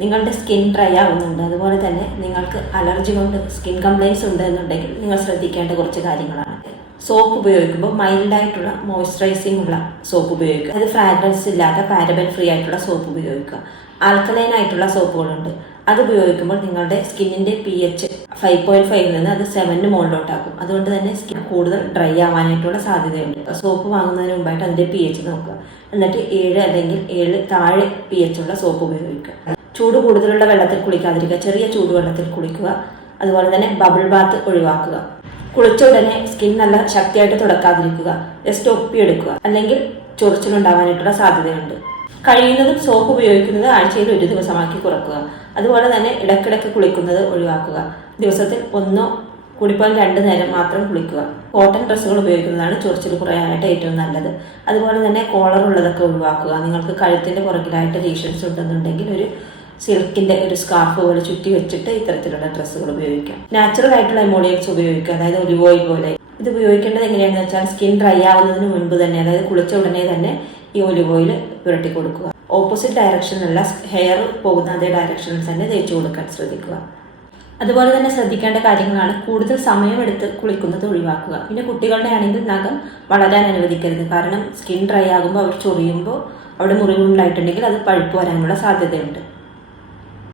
നിങ്ങളുടെ skin dry ആവുന്നുണ്ട്. അതുപോലെ തന്നെ നിങ്ങൾക്ക് അലർജി കൊണ്ട് സ്കിൻ കംപ്ലയിൻസ് ഉണ്ട് എന്നുണ്ടെങ്കിൽ നിങ്ങൾ ശ്രദ്ധിക്കേണ്ട കുറച്ച് കാര്യങ്ങളാണ്. സോപ്പ് ഉപയോഗിക്കുമ്പോൾ മൈൽഡായിട്ടുള്ള മോയ്സ്ചറൈസിംഗ് ഉള്ള സോപ്പ് ഉപയോഗിക്കുക. അത് ഫ്രാഗ്രൻസ് ഇല്ലാത്ത പാരബൻ ഫ്രീ ആയിട്ടുള്ള സോപ്പ് ഉപയോഗിക്കുക. ആൽക്കലൈൻ ആയിട്ടുള്ള സോപ്പുകളുണ്ട്. അത് ഉപയോഗിക്കുമ്പോൾ നിങ്ങളുടെ സ്കിന്നിന്റെ പി എച്ച് ഫൈവ് പോയിന്റ് ഫൈവിൽ നിന്ന് അത് സെവനിന് മുകളിലോട്ടാക്കും. അതുകൊണ്ട് തന്നെ സ്കിൻ കൂടുതൽ ഡ്രൈ ആവാനായിട്ടുള്ള സാധ്യതയുണ്ട്. സോപ്പ് വാങ്ങുന്നതിന് മുമ്പായിട്ട് അതിന്റെ പി എച്ച് നോക്കുക. എന്നിട്ട് ഏഴ് അല്ലെങ്കിൽ ഏഴ് താഴെ പി എച്ച് ഉള്ള സോപ്പ് ഉപയോഗിക്കുക. ചൂട് കൂടുതലുള്ള വെള്ളത്തിൽ കുളിക്കാതിരിക്കുക ചെറിയ ചൂടുവെള്ളത്തിൽ കുളിക്കുക അതുപോലെ തന്നെ ബബിൾ ബാത്ത് ഒഴിവാക്കുക. കുളിച്ച ഉടനെ സ്കിൻ നല്ല ശക്തിയായിട്ട് തുടക്കാതിരിക്കുക ജസ്റ്റ് ഒപ്പിയെടുക്കുക അല്ലെങ്കിൽ ചൊറിച്ചിലുണ്ടാവാനായിട്ടുള്ള സാധ്യതയുണ്ട്. കഴിയുന്നതും സോപ്പ് ഉപയോഗിക്കുന്നത് ആഴ്ചയിൽ ഒരു ദിവസമാക്കി കുറക്കുക. അതുപോലെ തന്നെ ഇടയ്ക്കിടയ്ക്ക് കുളിക്കുന്നത് ഒഴിവാക്കുക. ദിവസത്തിൽ ഒന്നോ കുടിപ്പാൽ രണ്ട് നേരം മാത്രം കുളിക്കുക. കോട്ടൺ ഡ്രസ്സുകൾ ഉപയോഗിക്കുന്നതാണ് ചൊറിച്ചിൽ കുറയാനായിട്ട് ഏറ്റവും നല്ലത്. അതുപോലെ തന്നെ കോളർ ഉള്ളതൊക്കെ ഒഴിവാക്കുക. നിങ്ങൾക്ക് കഴുത്തിന്റെ പുറകിലായിട്ട് ലീഷൻസ് ഉണ്ടെന്നുണ്ടെങ്കിൽ ഒരു സിൽക്കിന്റെ ഒരു സ്കാർഫ് പോലെ ചുറ്റി വെച്ചിട്ട് ഇത്തരത്തിലുള്ള ഡ്രസ്സുകൾ ഉപയോഗിക്കാം. നാച്ചുറൽ ആയിട്ടുള്ള എമോളിയൻസ് ഉപയോഗിക്കുക. അതായത് ഒലിവ് ഓയിൽ പോലെ. ഇത് ഉപയോഗിക്കേണ്ടത് എങ്ങനെയാണെന്ന് വെച്ചാൽ സ്കിൻ ഡ്രൈ ആവുന്നതിന് മുൻപ് തന്നെ അതായത് കുളിച്ച ഉടനെ തന്നെ ഈ ഒലിവ് ഓയിൽ പുരട്ടി കൊടുക്കുക. ഓപ്പോസിറ്റ് ഡയറക്ഷനിലുള്ള ഹെയർ പോകുന്ന അതേ ഡയറക്ഷനിൽ തന്നെ തേച്ചു കൊടുക്കാൻ ശ്രദ്ധിക്കുക. അതുപോലെ തന്നെ ശ്രദ്ധിക്കേണ്ട കാര്യങ്ങളാണ് കൂടുതൽ സമയമെടുത്ത് കുളിക്കുന്നത് ഒഴിവാക്കുക. പിന്നെ കുട്ടികളുടെ ആണെങ്കിൽ നഖം വളരാൻ അനുവദിക്കരുത്. കാരണം സ്കിൻ ഡ്രൈ ആകുമ്പോൾ അവർ ചൊറിയുമ്പോൾ അവിടെ മുറിവുണ്ടായിട്ടുണ്ടെങ്കിൽ അത് പഴുപ്പ് വരാനുള്ള സാധ്യതയുണ്ട്.